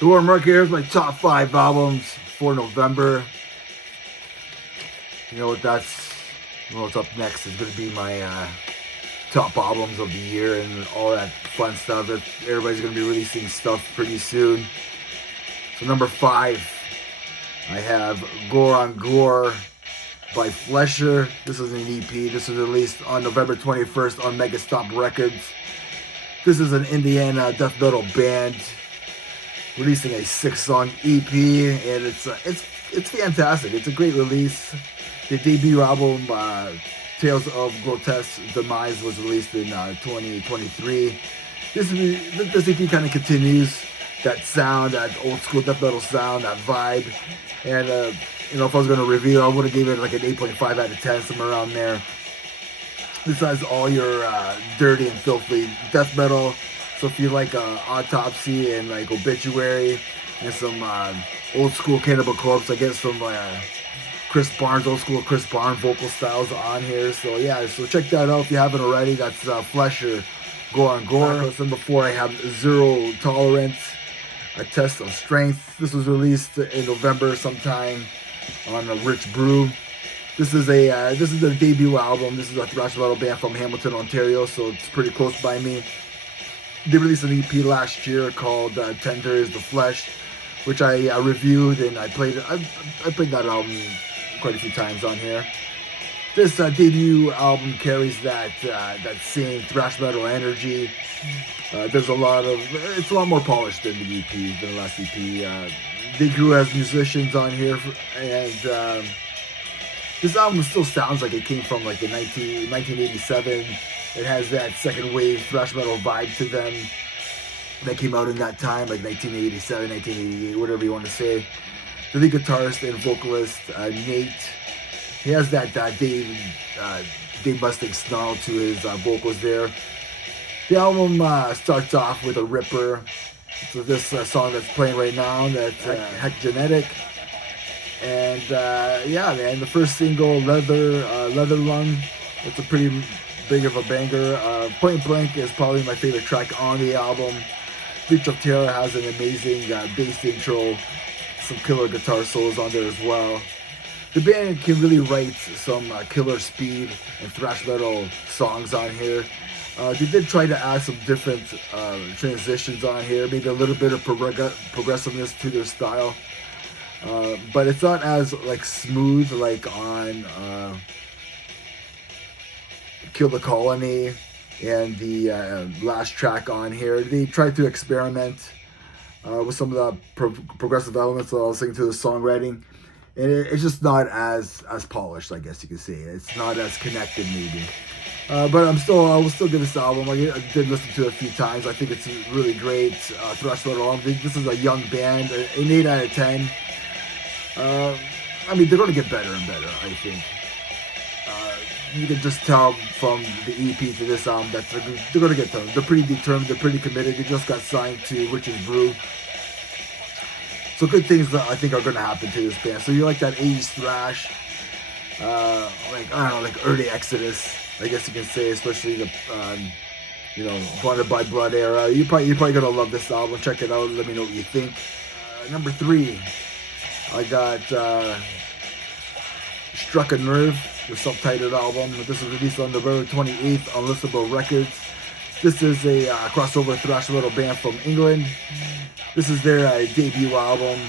The War Mark, here's my top 5 albums for November. You know what? What's up next is going to be my top albums of the year and all that fun stuff. That everybody's going to be releasing stuff pretty soon. So number 5, I have Gore on Gore by Flesher. This is an EP. This was released on November 21st on Megastop Records. This is an Indiana death metal band releasing a 6-song EP, and it's fantastic. It's a great release. The debut album, Tales of Grotesque Demise, was released in 2023. This EP kind of continues that sound, that old school death metal sound, that vibe. And if I was going to review, I would have gave it like an 8.5 out of 10, somewhere around there. This has all your dirty and filthy death metal. So if you like Autopsy and like Obituary and some old school Cannibal Corpse, I get some Chris Barnes, old school Chris Barnes vocal styles on here. So yeah, so check that out if you haven't already. That's Flesher, Gore on Gore. Number 4, I have Zero Tolerance, A Test of Strength. This was released in November sometime on Rich Brew. This is the debut album. This is a thrash metal band from Hamilton, Ontario, so it's pretty close by me. They released an EP last year called Tender is the Flesh, which I reviewed, and I played that album quite a few times on here. This debut album carries that same thrash metal energy. It's a lot more polished than the EP, than the last EP. They grew as musicians on here, and this album still sounds like it came from like the 1987. It has that second wave thrash metal vibe to them that came out in that time, like 1987, 1988, whatever you want to say. The lead guitarist and vocalist, Nate, he has that Dave Mustaine snarl to his vocals there. The album starts off with a ripper. So this song that's playing right now, that's Heck Genetic. And yeah, man, the first single, Leather Lung, it's a pretty big of a banger. Point Blank is probably my favorite track on the album. Breach of Terror has an amazing bass intro, some killer guitar solos on there as well. The band can really write some killer speed and thrash metal songs on here. They did try to add some different transitions on here, maybe a little bit of progressiveness to their style. But it's not as like smooth like on Kill the Colony and the last track on here. They tried to experiment with some of the progressive elements that I was saying to the songwriting, and it's just not as polished, I guess you could say. It's not as connected, maybe. But I will still give this album. I did listen to it a few times. I think it's a really great thrash metal album. This is a young band, an 8 out of 10. I mean, they're going to get better and better, I think. You can just tell from the EP to this album that they're going to get them. They're pretty determined. They're pretty committed. They just got signed to Witch's Brew. So good things that I think are going to happen to this band. So you like that 80s thrash, like early Exodus, I guess you can say, especially the, Bonded by Blood era. You're probably going to love this album. Check it out. Let me know what you think. Number 3, I got Struck a Nerve, the self-titled album. This was released on November 28th on Listenable Records. This is a crossover thrash metal band from England. This is their debut album.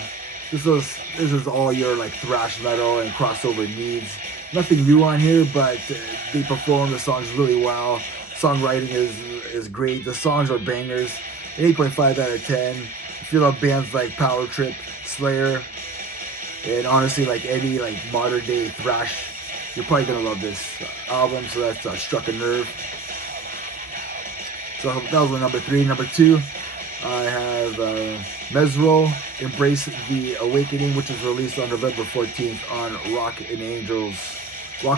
This is all your like thrash metal and crossover needs. Nothing new on here, but they perform the songs really well. Songwriting is great. The songs are bangers. An 8.5 out of 10. If you love bands like Power Trip, Slayer, and honestly like any like modern day thrash, you're probably gonna love this album. So that's Struck a Nerve. So that was my number 3. Number 2, I have Mesro, Embrace the Awakening, which was released on November 14th on Rock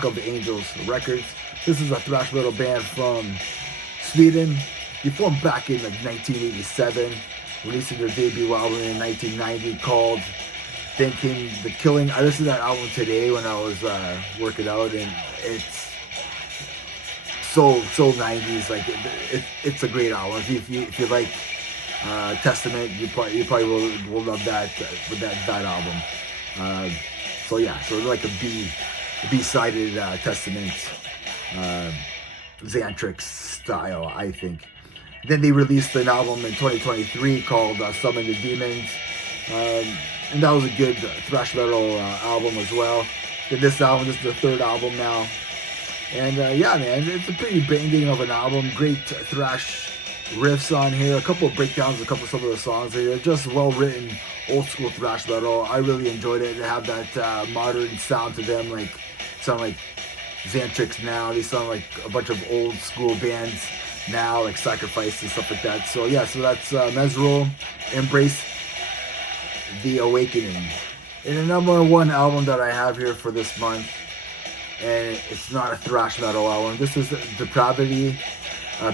of Angels Records. This is a thrash metal band from Sweden. They formed back in like 1987, releasing their debut album in 1990 called Then Came the Killing. I listened to that album today when I was working out, and it's so 90s. Like it's a great album. If you like Testament. You probably will love that with that album. So yeah, so like a B-sided Testament, Xantrix style, I think. Then they released an album in 2023 called Summon the Demons, and that was a good thrash metal album as well. Then this is the third album now, and yeah, man, it's a pretty banging of an album. Great thrash riffs on here, a couple of breakdowns, some of the songs here, just well written, old school thrash metal. I really enjoyed it. They have that modern sound to them, like sound like Xantrix now. They sound like a bunch of old school bands now, like Sacrifice and stuff like that. So yeah, so that's Mesril, Embrace the Awakening. And the number one album that I have here for this month, and it's not a thrash metal album. This is Depravity,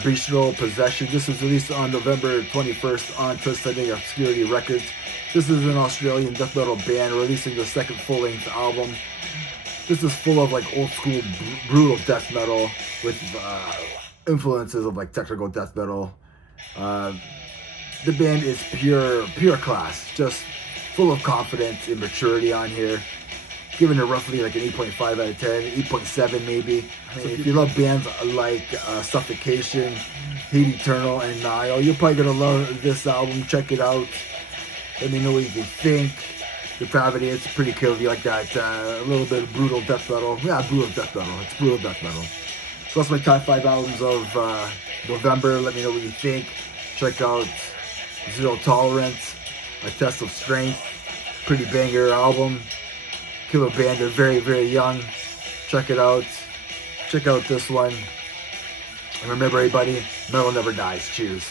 Bestial Possession. This was released on November 21st on Transcending Obscurity Records. This is an Australian death metal band releasing their second full-length album. This is full of like old school brutal death metal with influences of like technical death metal. The band is pure class, just full of confidence and maturity on here. Giving it roughly like an 8.5 out of 10, 8.7 maybe. So if you love bands like Suffocation, Hate Eternal, and Nile, you're probably gonna love this album. Check it out. Let me know what you think. Depravity, it's pretty cool if you like that. A little bit of brutal death metal. Yeah, brutal death metal. It's brutal death metal. So that's my top 5 albums of November. Let me know what you think. Check out Zero Tolerance, A Test of Strength. Pretty banger album. Killer band. They're very, very young. Check it out. Check out this one. And remember, everybody, metal never dies. Cheers.